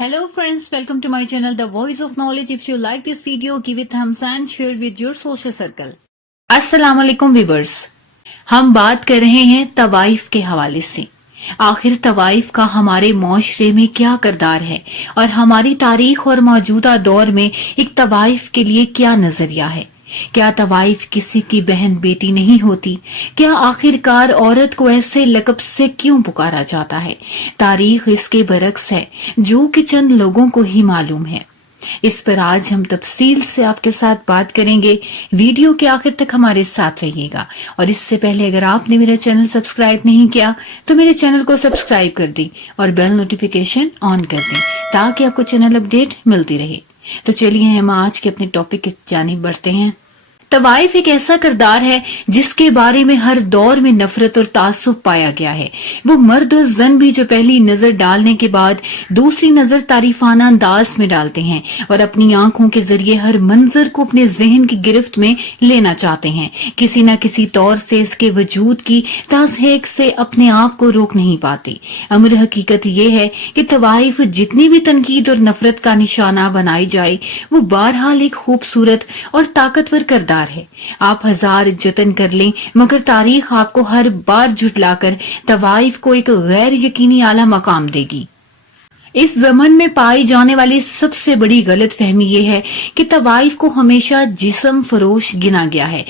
Hello friends, welcome to my channel The Voice of Knowledge. If you like this video, give it thumbs and share with your social circle. अस्सलाम वालेकुम viewers, हम बात कर रहे हैं तवाइफ के हवाले से। आखिर तवाइफ का हमारे माशरे में क्या किरदार है और हमारी तारीख और मौजूदा दौर में एक तवाइफ के लिए क्या नजरिया है। क्या तवाइफ किसी की बहन बेटी नहीं होती? क्या आखिरकार औरत को ऐसे लक़ब से क्यों पुकारा जाता है? तारीख इसके बरक्स है जो कि चंद लोगों को ही मालूम है। इस पर आज हम तफसील से आपके साथ बात करेंगे। वीडियो के आखिर तक हमारे साथ रहिएगा और इससे पहले अगर आपने मेरा चैनल सब्सक्राइब नहीं किया तो मेरे चैनल को सब्सक्राइब कर दें और बेल नोटिफिकेशन ऑन कर दें ताकि आपको चैनल अपडेट मिलती रहे। तो चलिए हम आज के अपने टॉपिक की जानिब बढ़ते हैं। तवाइफ एक ऐसा किरदार है जिसके बारे में हर दौर में नफरत और तासुब पाया गया है। वो मर्द और जन भी जो पहली नजर डालने के बाद दूसरी नजर तारीफाना अंदाज में डालते हैं और अपनी आंखों के जरिए हर मंजर को अपने जहन की गिरफ्त में लेना चाहते हैं। किसी न किसी तौर से इसके वजूद की ताज़हीक से अपने आप को रोक नहीं पाते। अमर हकीकत ये है कि तवाइफ जितनी भी तनकीद और नफरत का निशाना बनाई जाए वो बहरहाल एक खूबसूरत और ताकतवर किरदार है। आप हजार जतन कर लें मगर तारीख आपको हर बार झुटलाकर तवाइफ को एक गैर यकीनी आला मकाम देगी। इस ज़मन में पाई जाने वाली सबसे बड़ी गलत फहमी ये है कि तवाइफ को हमेशा जिस्म फरोश गिना गया है।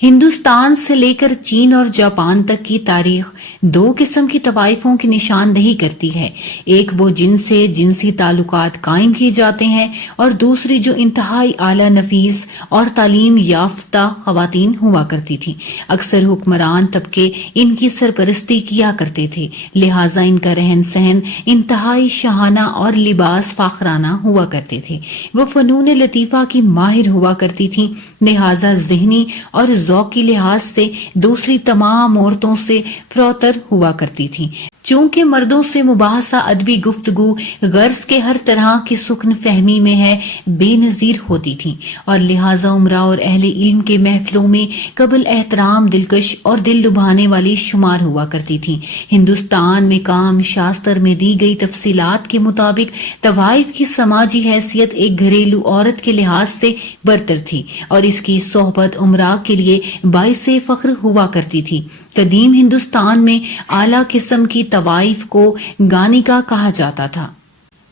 हिंदुस्तान से लेकर चीन और जापान तक की तारीख दो किस्म की तवाइफों की निशानदेही करती है। एक वो जिनसे जिनसी ताल्लुकात कायम किए जाते हैं और दूसरी जो इंतहाई आला नफीस और तालीम याफ्ता खवातीन हुआ करती थी। अक्सर हुक्मरान तबके इनकी सरपरस्ती किया करते थे, लिहाजा इनका रहन सहन इंतहाई शाहाना और लिबास फाखराना हुआ करते थे। वो फनून लतीफा की माहिर हुआ करती थी, लिहाजा जहनी और ज़ौकी लिहाज से दूसरी तमाम औरतों से फरोतर हुआ करती थी। चूंकि मर्दों से मुबाहसा अदबी गुफ्तगू गर्ज के हर तरह की सुकन फहमी में है बेनजीर होती थी और लिहाजा उमरा और अहले इल्म के महफिलों में कबल एहतराम दिलकश और दिल लुभाने वाली शुमार हुआ करती थी। हिंदुस्तान में काम शास्त्र में दी गई तफसीलात के मुताबिक तवाइफ की समाजी हैसियत एक घरेलू औरत के लिहाज से बरतर थी और इसकी सोहबत उमरा के लिए बाइसे फख्र हुआ करती थी। कदीम हिंदुस्तान में आला किस्म की तवाइफ को गानिका कहा जाता था।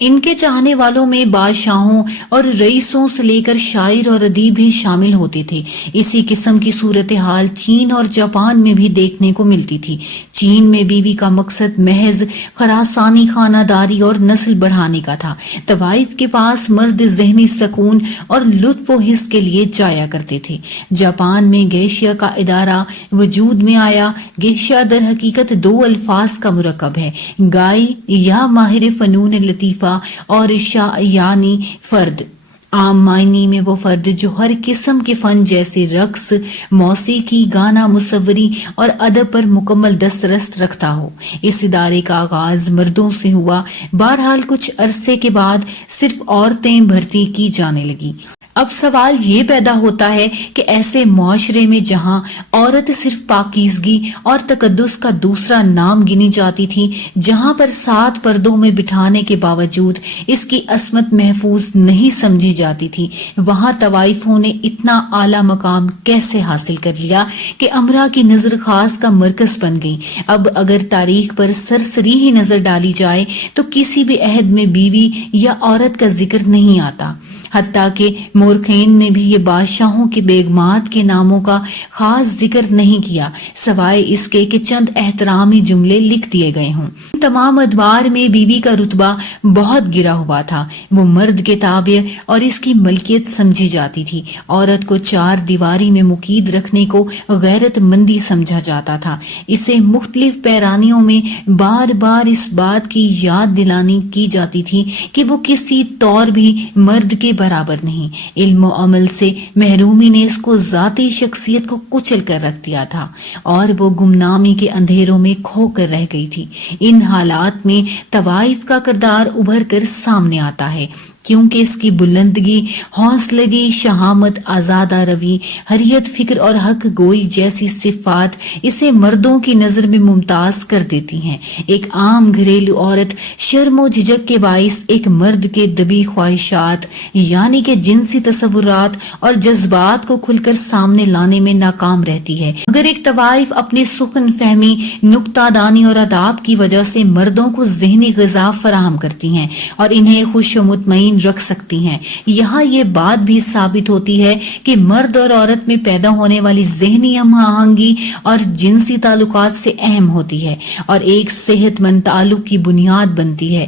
इनके चाहने वालों में बादशाहों और रईसों से लेकर शायर और अदीब भी शामिल होते थे। इसी किस्म की सूरत हाल चीन और जापान में भी देखने को मिलती थी। चीन में बीवी का मकसद महज खरासानी खानादारी और नस्ल बढ़ाने का था। तवाइफ के पास मर्द जहनी सकून और लुत्फ व हिस्स के लिए जाया करते थे। जापान में गेशिया का इदारा वजूद में आया। गेशिया दर हकीकत दो अल्फाज का मुरक्कब है, गाय या माहिर फनून लतीफा और शाह यानी फर्द। आम मायने में वो फर्द जो हर किस्म के फन जैसे रक्स, मौसीकी, गाना, मुसव्वरी और अदब पर मुकम्मल दस्तरस्त रखता हो। इस इदारे का आगाज मर्दों से हुआ। बहरहाल कुछ अरसे के बाद सिर्फ औरतें भर्ती की जाने लगी। अब सवाल ये पैदा होता है कि ऐसे मुआशरे में जहां औरत सिर्फ पाकीज़गी और तकद्दुस का दूसरा नाम गिनी जाती थी, जहां पर 7 पर्दों में बिठाने के बावजूद इसकी असमत महफूज नहीं समझी जाती थी, वहां तवाइफों ने इतना आला मकाम कैसे हासिल कर लिया कि अमरा की नजर खास का मरकज बन गई। अब अगर तारीख पर सरसरी ही नजर डाली जाए तो किसी भी अहद में बीवी या औरत का जिक्र नहीं आता। हत्ता के मोरखेन ने भी ये बादशाहों के बेगमात के नामों का खास जिक्र नहीं किया, सवाए इसके कि चंद एहतरामी जुमले लिख दिए गए हों। तमाम अदवार में बीवी का रुतबा बहुत गिरा हुआ था। वो मर्द के ताबे और इसकी मलकियत समझी जाती थी। औरत को 4 दीवारी में मुकीद रखने को गैरतमंदी समझा जाता था। इसे मुख्तलिफ पैरानियों में बार बार इस बात की याद दिलानी की जाती थी कि वो किसी तौर भी मर्द के बराबर नहीं। इल्म और अमल से महरूमी ने इसको जाती शख्सियत को कुचल कर रख दिया था और वो गुमनामी के अंधेरों में खो कर रह गई थी। इन हालात में तवाइफ का किरदार उभर कर सामने आता है। کیونکہ اس کی بلندگی، حوصلگی، شہامت، آزادہ روی، حریت فکر اور حق گوئی جیسی صفات اسے مردوں کی نظر میں ممتاز کر دیتی ہیں۔ ایک عام گھریلو عورت شرم و جھجک کے باعث ایک مرد کے دبی خواہشات یعنی کہ جنسی تصورات اور جذبات کو کھل کر سامنے لانے میں ناکام رہتی ہے، مگر ایک طوائف اپنی سخن فہمی، نکتہ دانی اور آداب کی وجہ سے مردوں کو ذہنی غذا فراہم کرتی ہیں اور انہیں خوش و مطمئن رکھ سکتی ہیں۔ یہاں یہ بات بھی ثابت ہوتی ہے کہ مرد اور عورت میں پیدا ہونے والی ذہنی ہم آہنگی اور جنسی تعلقات سے اہم ہوتی ہے اور ایک صحت مند تعلق کی بنیاد بنتی ہے۔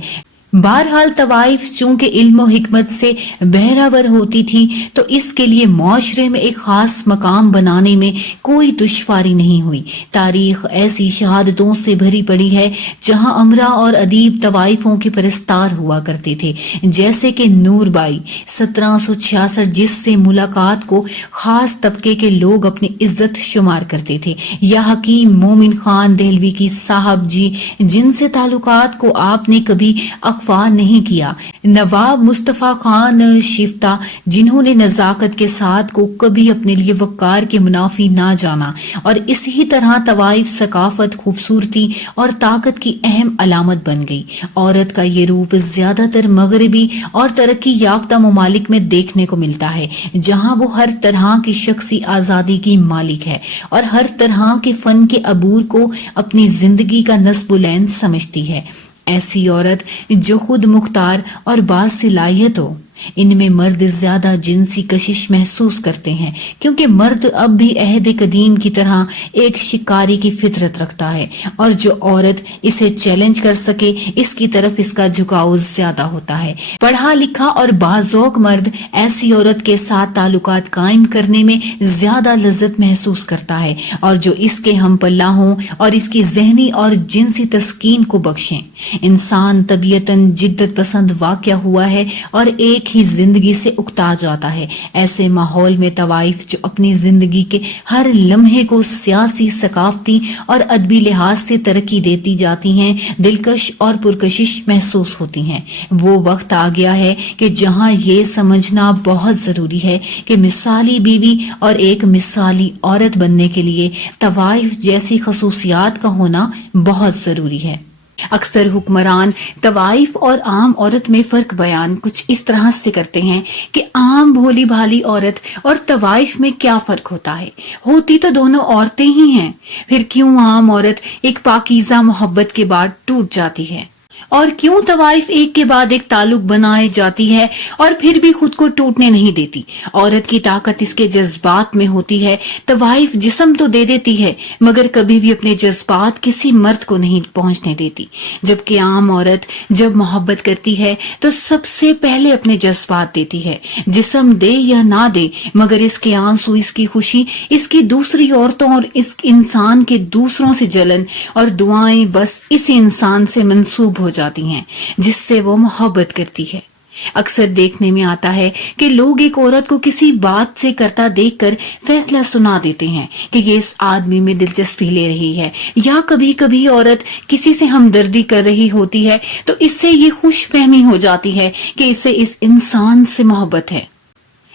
بہرحال طوائف چونکہ علم و حکمت سے بہرہور ہوتی تھی تو اس کے لیے معاشرے میں ایک خاص مقام بنانے میں کوئی دشواری نہیں ہوئی۔ تاریخ ایسی شہادتوں سے بھری پڑی ہے جہاں امراء اور ادیب طوائفوں کے پرستار ہوا کرتے تھے، جیسے کہ نور بائی 1766 جس سے ملاقات کو خاص طبقے کے لوگ اپنی عزت شمار کرتے تھے، یا حکیم مومن خان دہلوی کی صاحب جی جن سے تعلقات کو آپ نے کبھی نہیں کیا، نواب مصطفیٰ خان شیفتہ جنہوں نے نزاکت کے ساتھ کو کبھی اپنے لیے وقار کے منافی نہ جانا، اور اسی طرح طوائف ثقافت، خوبصورتی اور طاقت کی اہم علامت بن گئی۔ عورت کا یہ روپ زیادہ تر مغربی اور ترقی یافتہ ممالک میں دیکھنے کو ملتا ہے، جہاں وہ ہر طرح کی شخصی آزادی کی مالک ہے اور ہر طرح کے فن کے عبور کو اپنی زندگی کا نصب العین سمجھتی ہے۔ ایسی عورت جو خود مختار اور باصلاحیت ہو، ان میں مرد زیادہ جنسی کشش محسوس کرتے ہیں، کیونکہ مرد اب بھی عہد قدیم کی طرح ایک شکاری کی فطرت رکھتا ہے اور جو عورت اسے چیلنج کر سکے اس کی طرف اس کا جھکاؤ زیادہ ہوتا ہے۔ پڑھا لکھا اور باذوق مرد ایسی عورت کے ساتھ تعلقات قائم کرنے میں زیادہ لذت محسوس کرتا ہے اور جو اس کے ہم پلہ ہوں اور اس کی ذہنی اور جنسی تسکین کو بخشیں۔ انسان طبیعتاً جدت پسند واقع ہوا ہے اور ایک ہی زندگی سے اکتا جاتا ہے۔ ایسے ماحول میں طوائف جو اپنی زندگی کے ہر لمحے کو سیاسی، ثقافتی اور ادبی لحاظ سے ترقی دیتی جاتی ہیں، دلکش اور پرکشش محسوس ہوتی ہیں۔ وہ وقت آ گیا ہے کہ جہاں یہ سمجھنا بہت ضروری ہے کہ مثالی بیوی اور ایک مثالی عورت بننے کے لیے طوائف جیسی خصوصیات کا ہونا بہت ضروری ہے۔ اکثر حکمران طوائف اور عام عورت میں فرق بیان کچھ اس طرح سے کرتے ہیں کہ عام بھولی بھالی عورت اور طوائف میں کیا فرق ہوتا ہے، ہوتی تو دونوں عورتیں ہی ہیں، پھر کیوں عام عورت ایک پاکیزہ محبت کے بعد ٹوٹ جاتی ہے اور کیوں طوائف ایک کے بعد ایک تعلق بنائے جاتی ہے اور پھر بھی خود کو ٹوٹنے نہیں دیتی۔ عورت کی طاقت اس کے جذبات میں ہوتی ہے، طوائف جسم تو دے دیتی ہے مگر کبھی بھی اپنے جذبات کسی مرد کو نہیں پہنچنے دیتی، جبکہ عام عورت جب محبت کرتی ہے تو سب سے پہلے اپنے جذبات دیتی ہے، جسم دے یا نہ دے مگر اس کے آنسو، اس کی خوشی، اس کی دوسری عورتوں اور اس انسان کے دوسروں سے جلن اور دعائیں بس اس انسان سے منسوب ہو جاتی ہیں جس سے وہ محبت کرتی ہے۔ اکثر دیکھنے میں آتا ہے کہ لوگ ایک عورت کو کسی بات سے کرتا دیکھ کر فیصلہ سنا دیتے ہیں کہ یہ اس آدمی میں دلچسپی لے رہی ہے، یا کبھی کبھی عورت کسی سے ہمدردی کر رہی ہوتی ہے تو اس سے یہ خوش فہمی ہو جاتی ہے کہ اسے اس انسان سے محبت ہے،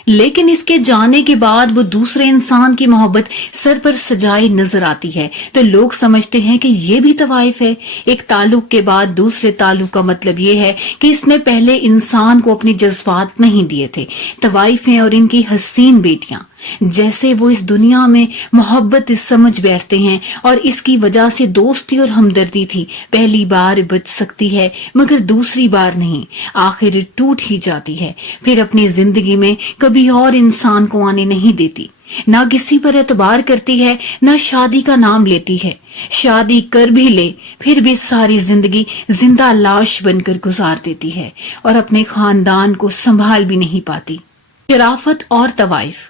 لیکن اس کے جانے کے بعد وہ دوسرے انسان کی محبت سر پر سجائے نظر آتی ہے تو لوگ سمجھتے ہیں کہ یہ بھی طوائف ہے۔ ایک تعلق کے بعد دوسرے تعلق کا مطلب یہ ہے کہ اس نے پہلے انسان کو اپنے جذبات نہیں دیے تھے۔ طوائفیں اور ان کی حسین بیٹیاں جیسے وہ اس دنیا میں محبت سمجھ بیٹھتے ہیں اور اس کی وجہ سے دوستی اور ہمدردی تھی، پہلی بار بچ سکتی ہے مگر دوسری بار نہیں، آخر ٹوٹ ہی جاتی ہے، پھر اپنی زندگی میں کبھی اور انسان کو آنے نہیں دیتی، نہ کسی پر اعتبار کرتی ہے، نہ شادی کا نام لیتی ہے، شادی کر بھی لے پھر بھی ساری زندگی زندہ لاش بن کر گزار دیتی ہے اور اپنے خاندان کو سنبھال بھی نہیں پاتی۔ شرافت اور طوائف،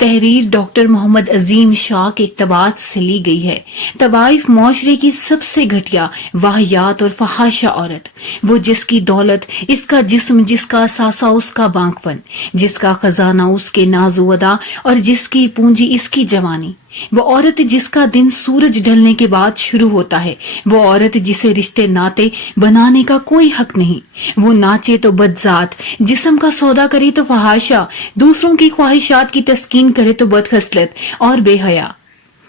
تحریر ڈاکٹر محمد عظیم شاہ کے اقتباس سے لی گئی ہے۔ طوائف معاشرے کی سب سے گھٹیا، واہیات اور فحاشہ عورت، وہ جس کی دولت اس کا جسم، جس کا اثاثہ اس کا بانک پن، جس کا خزانہ اس کے ناز و ادا اور جس کی پونجی اس کی جوانی، वो औरत जिसका दिन सूरज ढलने के बाद शुरू होता है, वो औरत जिसे रिश्ते नाते बनाने का कोई हक नहीं, वो नाचे तो बदजात, जिस्म का सौदा करे तो फहाशा, दूसरों की ख्वाहिशात की तस्कीन करे तो बदखसलत और बेहया,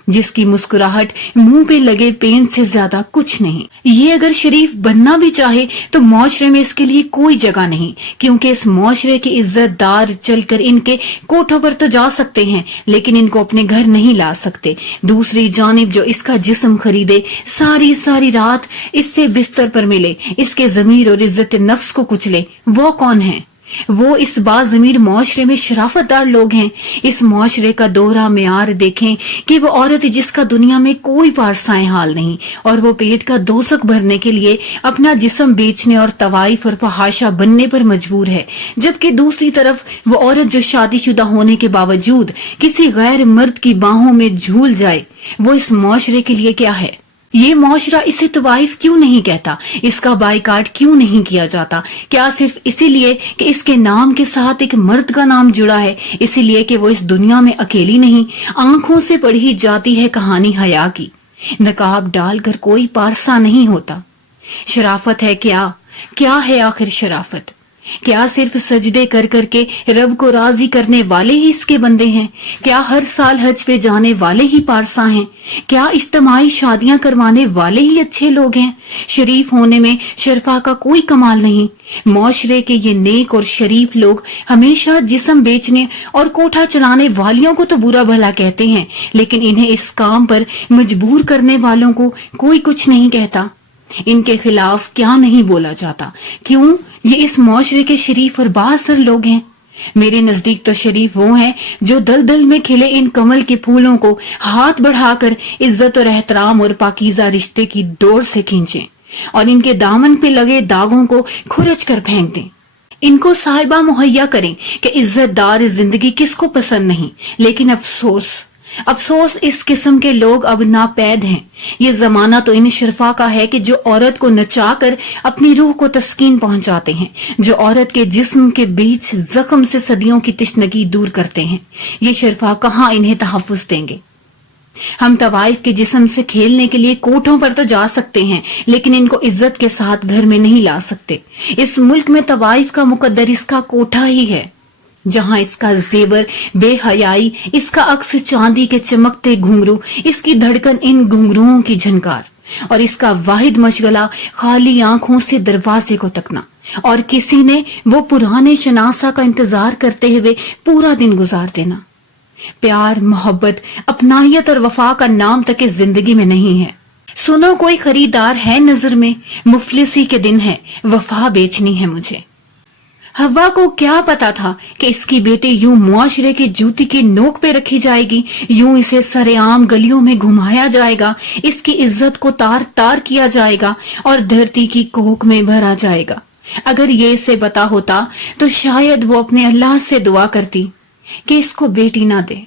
जिसकी मुस्कुराहट मुंह पे लगे पेंट से ज्यादा कुछ नहीं। ये अगर शरीफ बनना भी चाहे तो माशरे में इसके लिए कोई जगह नहीं, क्योंकि इस माशरे के इज्जतदार चलकर इनके कोठों पर तो जा सकते हैं, लेकिन इनको अपने घर नहीं ला सकते। दूसरी जानिब जो इसका जिस्म खरीदे, सारी सारी रात इससे बिस्तर पर मिले, इसके जमीर और इज्जत नफ्स को कुचले, वो कौन है? वो इस बाज़मीर माशरे में शराफतदार लोग हैं। इस माशरे का दोहरा मेयार देखें कि वो औरत जिसका दुनिया में कोई पारसाए हाल नहीं, और वो पेट का दोज़ख भरने के लिए अपना जिस्म बेचने और तवाइफ और फहाशा बनने पर मजबूर है, जबकि दूसरी तरफ वो औरत जो शादीशुदा होने के बावजूद किसी गैर मर्द की बाहों में झूल जाए, वो इस माशरे के लिए क्या है? ये माशरा इसे तवाइफ क्यों नहीं कहता? इसका बाइकाट क्यों नहीं किया जाता? क्या सिर्फ इसीलिए कि इसके नाम के साथ एक मर्द का नाम जुड़ा है, इसीलिए कि वो इस दुनिया में अकेली नहीं? आंखों से पढ़ी जाती है कहानी हया की, नकाब डालकर कोई पारसा नहीं होता। शराफत है क्या? क्या है आखिर शराफत? क्या सिर्फ सजदे कर करके रब को राजी करने वाले ही इसके बंदे हैं? क्या हर साल हज पे जाने वाले ही पारसा हैं? क्या इज्तिमाई शादियां करवाने वाले ही अच्छे लोग हैं? शरीफ होने में शरफा का कोई कमाल नहीं। माशरे के ये नेक और शरीफ लोग हमेशा जिस्म बेचने और कोठा चलाने वालियों को तो बुरा भला कहते हैं, लेकिन इन्हें इस काम पर मजबूर करने वालों को कोई कुछ नहीं कहता। इनके खिलाफ क्या नहीं बोला जाता? क्यों? ये इस माशरे के शरीफ और बासर लोग हैं। मेरे नजदीक तो शरीफ वो हैं जो दलदल में खिले इन कमल के फूलों को हाथ बढ़ाकर इज्जत और एहतराम और पाकीज़ा रिश्ते की डोर से खींचें और इनके दामन पे लगे दागों को खुरच कर फेंक दें। इनको साहिबा मुहैया करें कि इज्जतदार जिंदगी किसको पसंद नहीं, लेकिन अफसोस इस किस्म के लोग अब नापैद हैं। ये जमाना तो इन शरफा का है कि जो औरत को नचाकर अपनी रूह को तस्कीन पहुंचाते हैं, जो औरत के जिस्म के बीच जख्म से सदियों की तशनगी दूर करते हैं। ये शरफा कहाँ इन्हें तहफ्फुज देंगे? हम तवाइफ के जिस्म से खेलने के लिए कोठों पर तो जा सकते हैं, लेकिन इनको इज्जत के साथ घर में नहीं ला सकते। इस मुल्क में तवाइफ का मुकद्दर इसका कोठा ही है, जहां इसका जेवर बेहयाई, इसका अक्स चांदी के चमकते घुंघरू, इसकी धड़कन इन घुंघरुओं की झनकार, और इसका वाहिद मशगला खाली आंखों से दरवाजे को तकना, और किसी ने वो पुराने शनासा का इंतजार करते हुए पूरा दिन गुजार देना। प्यार, मोहब्बत, अपनाहियत और वफा का नाम तक इस जिंदगी में नहीं है। सुनो, कोई खरीदार है नजर में, मुफलिसी के दिन है, वफा बेचनी है मुझे। हवा को क्या पता था कि इसकी बेटी यूं मुआशरे की जूती की नोक पे रखी जाएगी, यूं इसे सरेआम गलियों में घुमाया जाएगा, इसकी इज्जत को तार तार किया जाएगा और धरती की कोख में भरा जाएगा। अगर ये इसे पता होता तो शायद वो अपने अल्लाह से दुआ करती कि इसको बेटी ना दे।